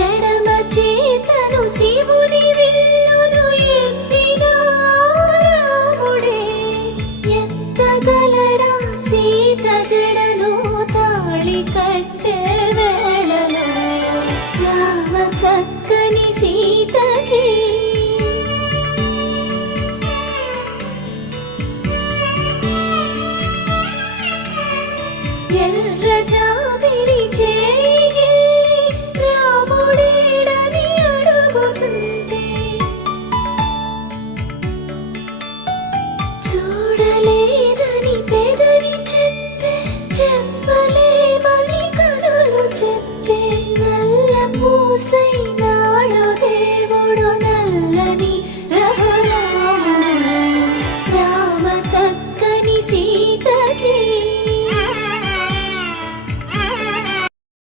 ఎడమ చేతను శివుని విల్లును ఎత్తిన రాముడే ఎత్తగలడా సీత జడను తాళి కట్టే వేళలో రామ చక్కని సీతకి